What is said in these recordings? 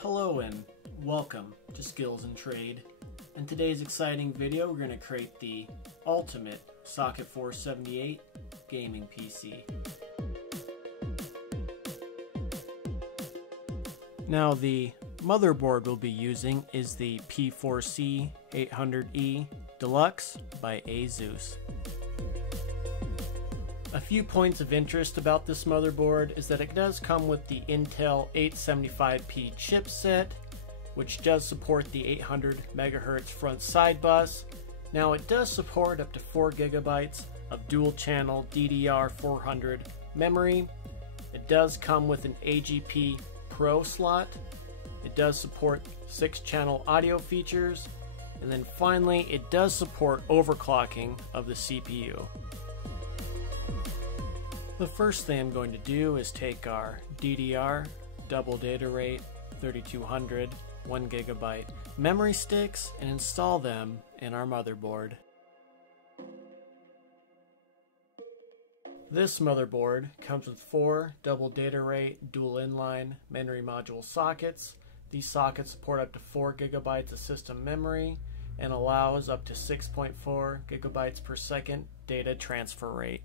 Hello and welcome to Skills and Trade. In today's exciting video, we're going to create the ultimate Socket 478 gaming PC. Now the motherboard we'll be using is the P4C 800E Deluxe by ASUS. A few points of interest about this motherboard is that it does come with the Intel 875P chipset, which does support the 800 MHz front side bus. Now it does support up to 4 GB of dual channel DDR400 memory. It does come with an AGP Pro slot. It does support 6-channel audio features. And then finally, it does support overclocking of the CPU. The first thing I'm going to do is take our DDR double data rate 3200 1 GB memory sticks and install them in our motherboard. This motherboard comes with 4 double data rate dual inline memory module sockets. These sockets support up to 4 GB of system memory and allows up to 6.4 GB per second data transfer rate.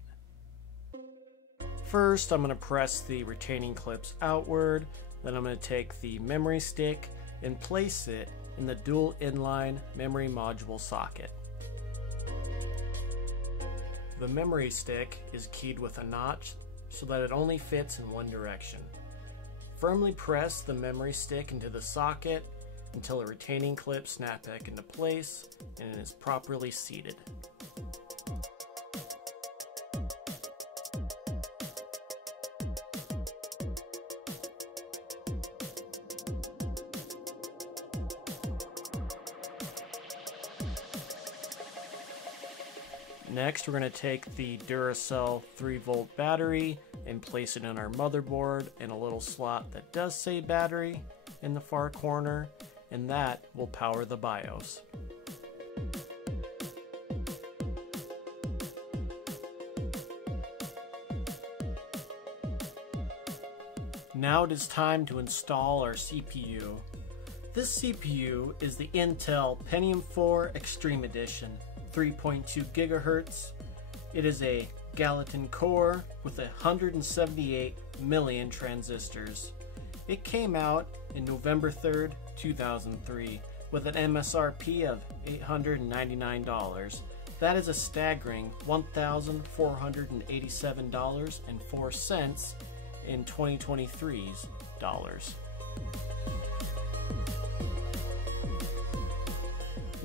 First, I'm going to press the retaining clips outward, then I'm going to take the memory stick and place it in the dual inline memory module socket. The memory stick is keyed with a notch so that it only fits in one direction. Firmly press the memory stick into the socket until the retaining clips snap back into place and it is properly seated. Next, we're going to take the Duracell 3-volt battery and place it in our motherboard in a little slot that does say battery in the far corner, and that will power the BIOS. Now it is time to install our CPU. This CPU is the Intel Pentium 4 Extreme Edition. 3.2 GHz. It is a Gallatin core with 178 million transistors. It came out in November 3rd, 2003 with an MSRP of $899. That is a staggering $1,487.04 in 2023's dollars.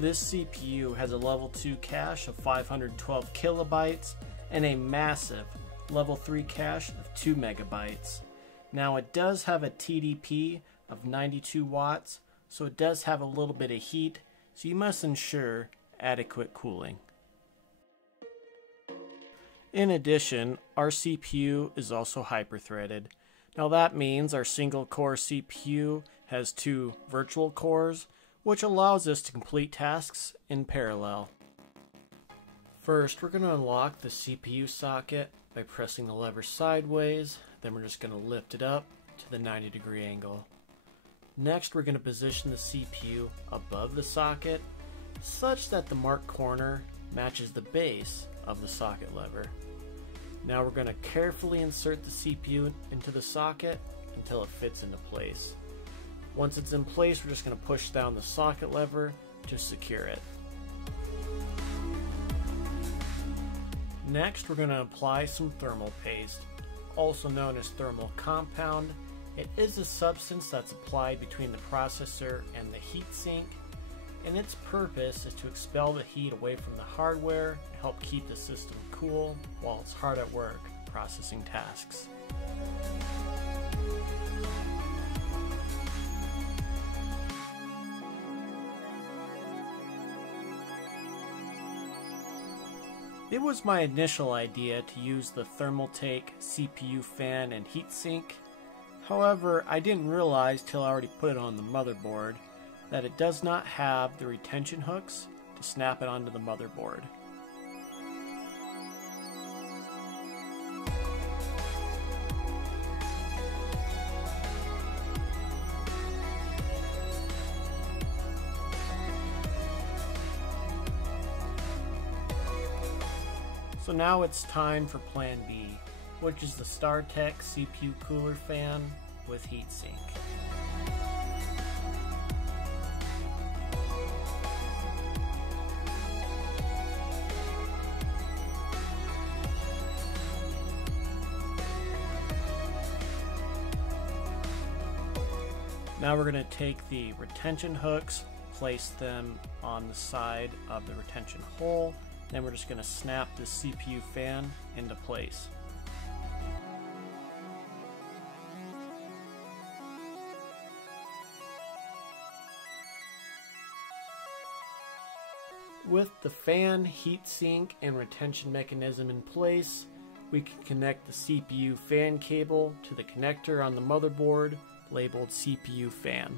This CPU has a level 2 cache of 512 kilobytes and a massive level 3 cache of 2 megabytes. Now it does have a TDP of 92 watts, so it does have a little bit of heat, so you must ensure adequate cooling. In addition, our CPU is also hyper-threaded. Now that means our single core CPU has 2 virtual cores, which allows us to complete tasks in parallel. First, we're going to unlock the CPU socket by pressing the lever sideways, then we're just going to lift it up to the 90-degree angle. Next, we're going to position the CPU above the socket such that the marked corner matches the base of the socket lever. Now we're going to carefully insert the CPU into the socket until it fits into place. Once it's in place, we're just going to push down the socket lever to secure it. Next, we're going to apply some thermal paste, also known as thermal compound. It is a substance that's applied between the processor and the heatsink, and its purpose is to expel the heat away from the hardware and help keep the system cool while it's hard at work processing tasks. It was my initial idea to use the Thermaltake CPU fan and heatsink. However, I didn't realize till I already put it on the motherboard that it does not have the retention hooks to snap it onto the motherboard. So now it's time for Plan B, which is the StarTech CPU cooler fan with heatsink. Now we're going to take the retention hooks, place them on the side of the retention hole, then we're just going to snap the CPU fan into place. With the fan, heatsink, and retention mechanism in place, we can connect the CPU fan cable to the connector on the motherboard labeled CPU fan.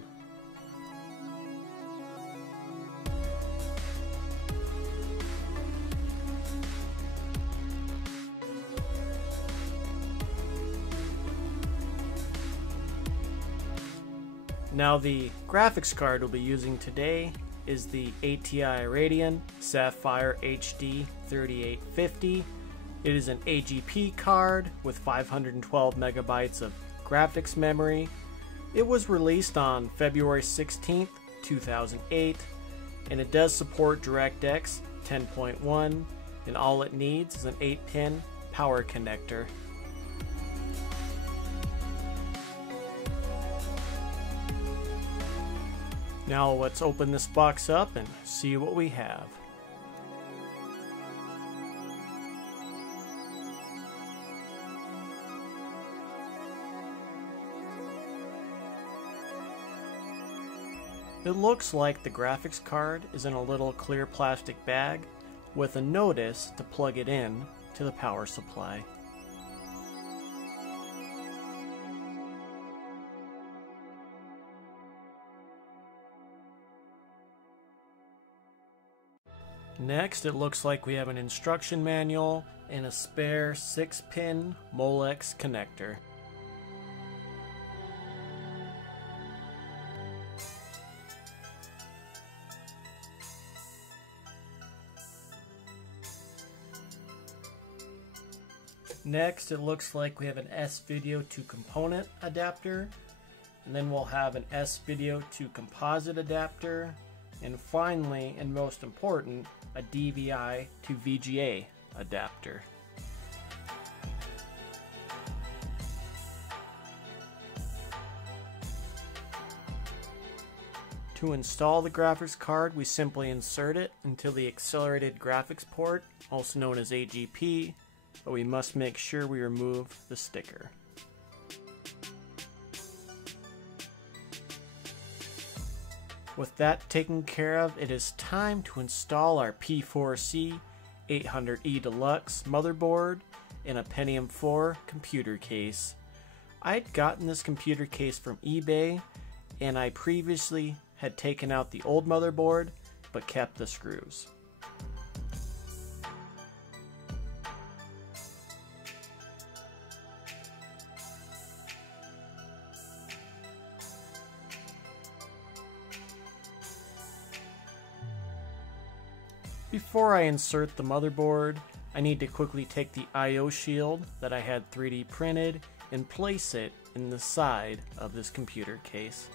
Now the graphics card we'll be using today is the ATI Radeon Sapphire HD 3850. It is an AGP card with 512 megabytes of graphics memory. It was released on February 16th, 2008, and it does support DirectX 10.1, and all it needs is an 8-pin power connector. Now let's open this box up and see what we have. It looks like the graphics card is in a little clear plastic bag with a notice to plug it in to the power supply. Next, it looks like we have an instruction manual and a spare 6-pin Molex connector. Next, it looks like we have an S-Video to component adapter, and then we'll have an S-Video to composite adapter, and finally, and most important, a DVI to VGA adapter. To install the graphics card, we simply insert it into the accelerated graphics port, also known as AGP, but we must make sure we remove the sticker. With that taken care of, it is time to install our P4C 800E Deluxe motherboard in a Pentium 4 computer case. I'd gotten this computer case from eBay, and I previously had taken out the old motherboard but kept the screws. Before I insert the motherboard, I need to quickly take the I/O shield that I had 3D printed and place it in the side of this computer case.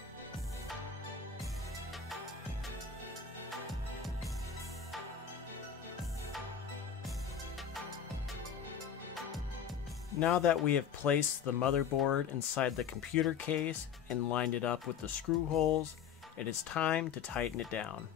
Now that we have placed the motherboard inside the computer case and lined it up with the screw holes, it is time to tighten it down.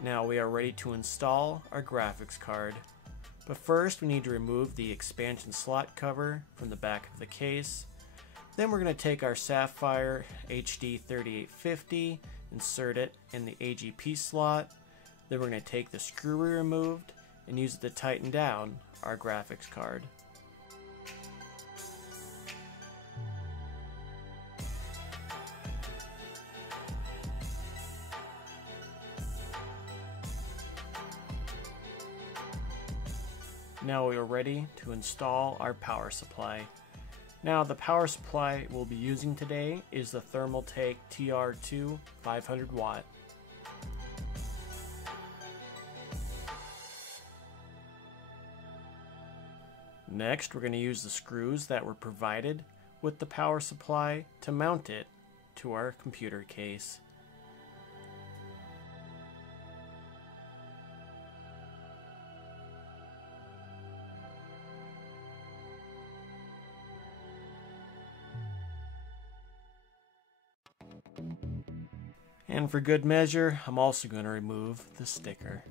Now we are ready to install our graphics card. But first we need to remove the expansion slot cover from the back of the case. Then we're going to take our Sapphire HD 3850, insert it in the AGP slot. Then we're going to take the screw we removed and use it to tighten down our graphics card. Now we are ready to install our power supply. Now the power supply we'll be using today is the Thermaltake TR2 500 watt. Next, we're going to use the screws that were provided with the power supply to mount it to our computer case. And for good measure, I'm also going to remove the sticker.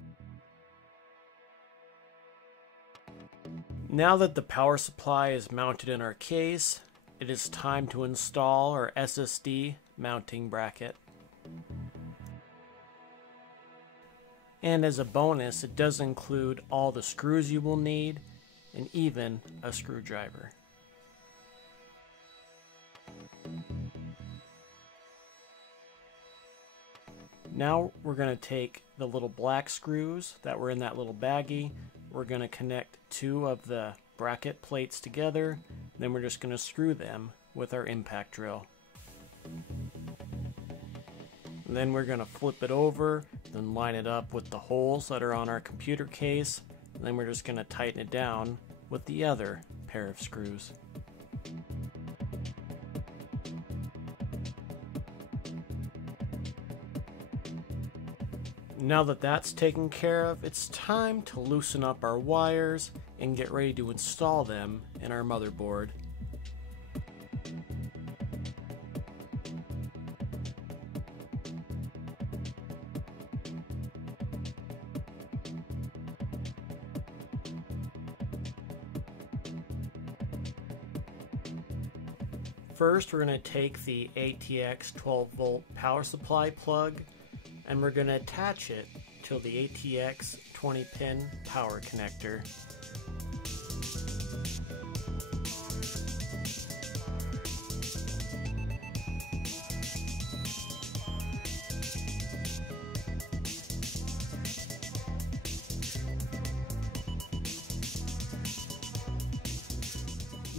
Now that the power supply is mounted in our case, it is time to install our SSD mounting bracket. And as a bonus, it does include all the screws you will need and even a screwdriver. Now we're going to take the little black screws that were in that little baggie. We're going to connect two of the bracket plates together. Then we're just going to screw them with our impact drill. And then we're going to flip it over, then line it up with the holes that are on our computer case. And then we're just going to tighten it down with the other pair of screws. Now that that's taken care of, it's time to loosen up our wires and get ready to install them in our motherboard. First, we're going to take the ATX 12 volt power supply plug and we're going to attach it to the ATX 20 pin power connector.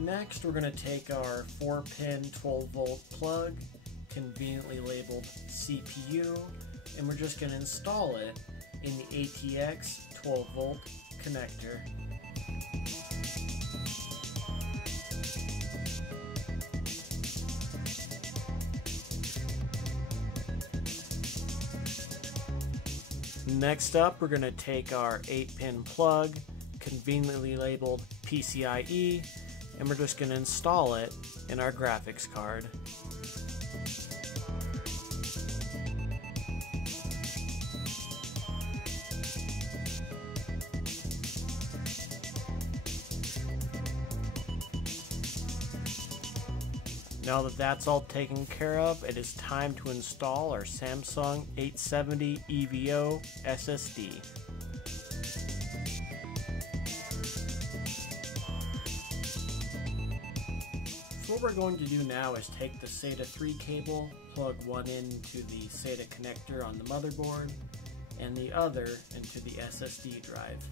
Next, we're going to take our 4-pin 12 volt plug, conveniently labeled CPU, and we're just going to install it in the ATX 12 volt connector. Next up, we're going to take our 8-pin plug, conveniently labeled PCIe, and we're just going to install it in our graphics card. Now that that's all taken care of, it is time to install our Samsung 870 EVO SSD. So what we're going to do now is take the SATA 3 cable, plug one into the SATA connector on the motherboard, and the other into the SSD drive.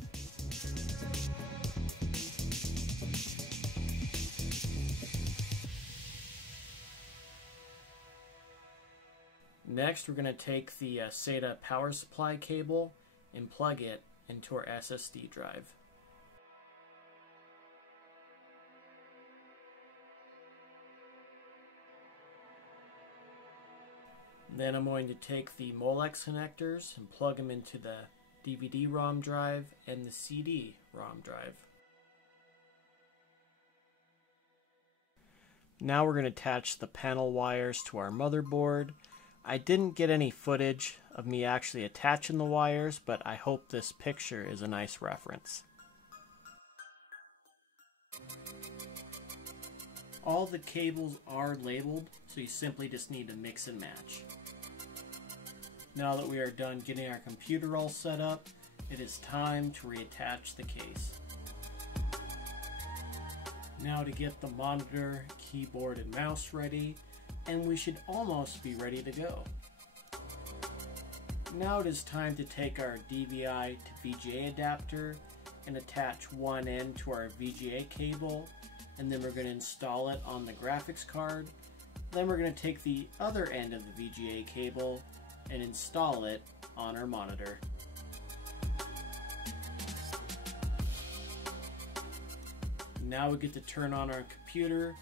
Next, we're going to take the SATA power supply cable and plug it into our SSD drive. Then I'm going to take the Molex connectors and plug them into the DVD-ROM drive and the CD-ROM drive. Now we're going to attach the panel wires to our motherboard. I didn't get any footage of me actually attaching the wires, but I hope this picture is a nice reference. All the cables are labeled, so you simply just need to mix and match. Now that we are done getting our computer all set up, it is time to reattach the case. Now to get the monitor, keyboard, and mouse ready, and we should almost be ready to go. Now it is time to take our DVI to VGA adapter and attach one end to our VGA cable, and then we're going to install it on the graphics card. Then we're going to take the other end of the VGA cable and install it on our monitor. Now we get to turn on our computer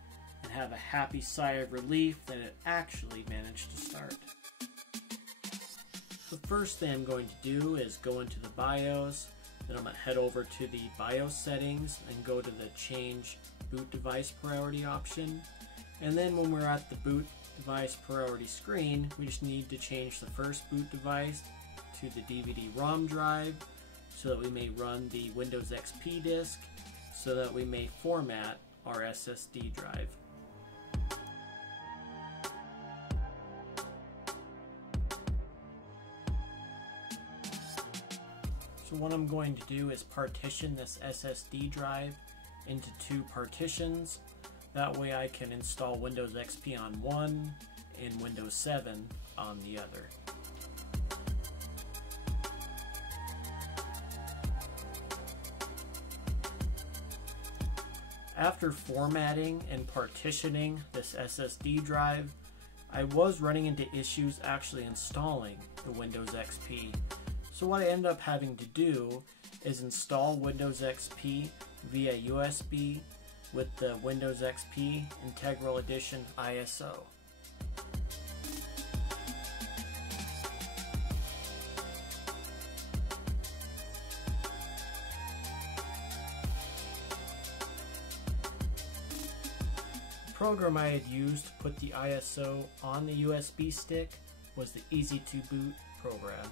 and have a happy sigh of relief that it actually managed to start. The first thing I'm going to do is go into the BIOS, then I'm going to head over to the BIOS settings and go to the change boot device priority option. And then when we're at the boot device priority screen, we just need to change the first boot device to the DVD-ROM drive so that we may run the Windows XP disk, so that we may format our SSD drive. So what I'm going to do is partition this SSD drive into two partitions. That way I can install Windows XP on one and Windows 7 on the other. After formatting and partitioning this SSD drive, I was running into issues actually installing the Windows XP. So what I ended up having to do is install Windows XP via USB with the Windows XP Integral Edition ISO. The program I had used to put the ISO on the USB stick was the Easy to Boot program.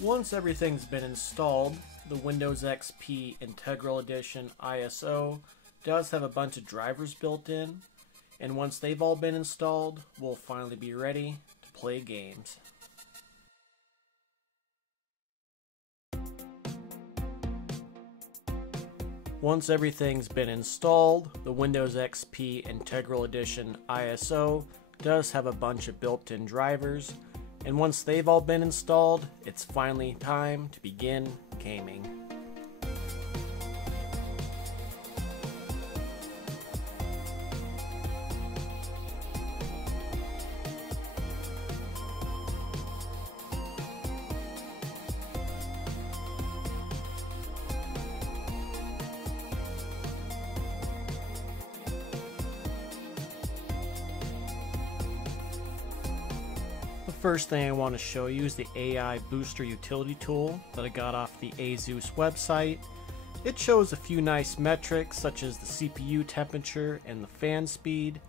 Once everything's been installed, the Windows XP Integral Edition ISO does have a bunch of drivers built in, and once they've all been installed, we'll finally be ready to play games. Once everything's been installed, the Windows XP Integral Edition ISO does have a bunch of built-in drivers, and once they've all been installed, it's finally time to begin gaming. The first thing I want to show you is the AI Booster utility tool that I got off the ASUS website. It shows a few nice metrics such as the CPU temperature and the fan speed,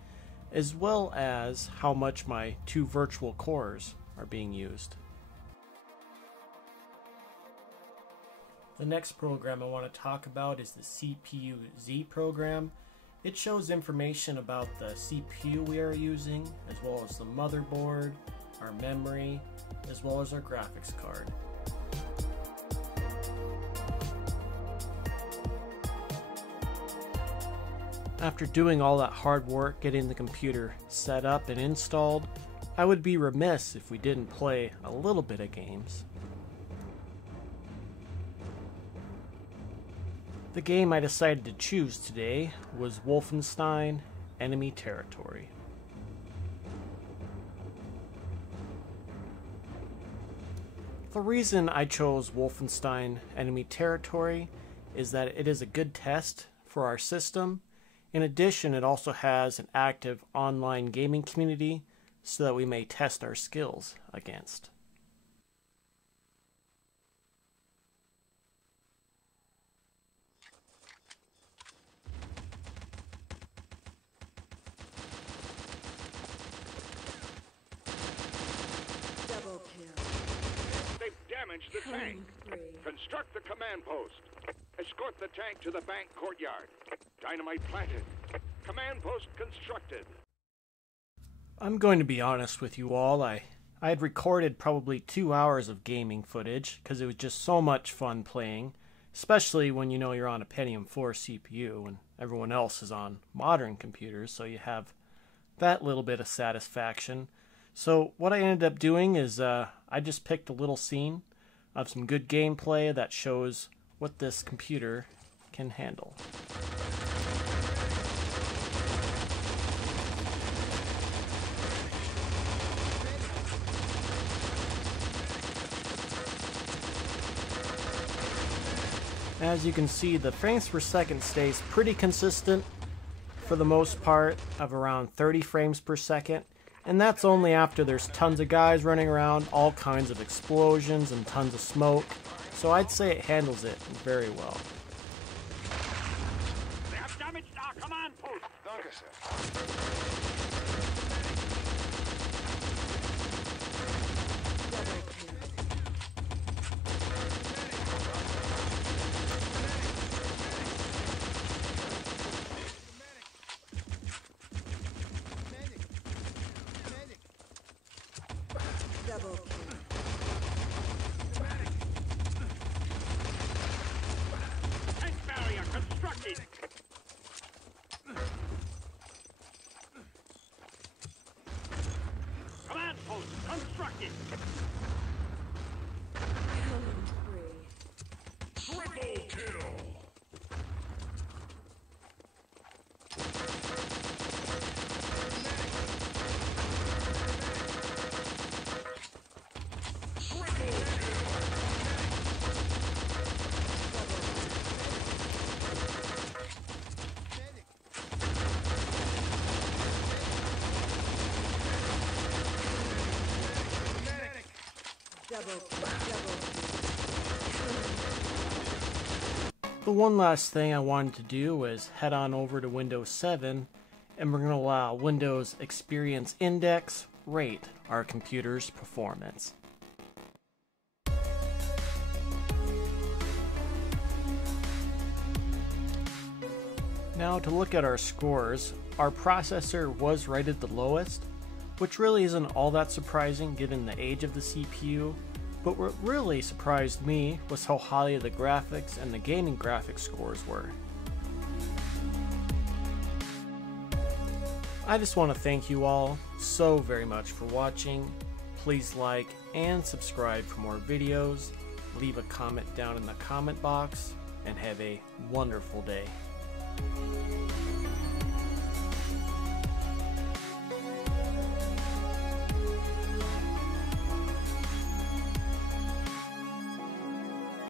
as well as how much my two virtual cores are being used. The next program I want to talk about is the StuBeatZ program. It shows information about the CPU we are using, as well as the motherboard, our memory, as well as our graphics card. After doing all that hard work getting the computer set up and installed, I would be remiss if we didn't play a little bit of games. The game I decided to choose today was Wolfenstein: Enemy Territory. The reason I chose Wolfenstein: Enemy Territory is that it is a good test for our system. In addition, it also has an active online gaming community so that we may test our skills against. Damage the tank. Construct the command post. Escort the tank to the bank courtyard. Dynamite planted. Command post constructed. I'm going to be honest with you all. I had recorded probably 2 hours of gaming footage because it was just so much fun playing. especially when you know you're on a Pentium 4 CPU and everyone else is on modern computers, so you have that little bit of satisfaction. So what I ended up doing is I just picked a little scene of some good gameplay that shows what this computer can handle. As you can see, the frames per second stays pretty consistent for the most part, of around 30 frames per second, and that's only after there's tons of guys running around, all kinds of explosions and tons of smoke, so I'd say it handles it very well. We have damaged our command post. Danke, sir. Tank barrier constructed. Command post constructed. Triple kill. The one last thing I wanted to do was head on over to Windows 7, and we're going to allow Windows Experience Index rate our computer's performance. Now to look at our scores, our processor was rated the lowest, which really isn't all that surprising given the age of the CPU, but what really surprised me was how high the graphics and the gaming graphics scores were. I just want to thank you all so very much for watching. Please like and subscribe for more videos, leave a comment down in the comment box, and have a wonderful day.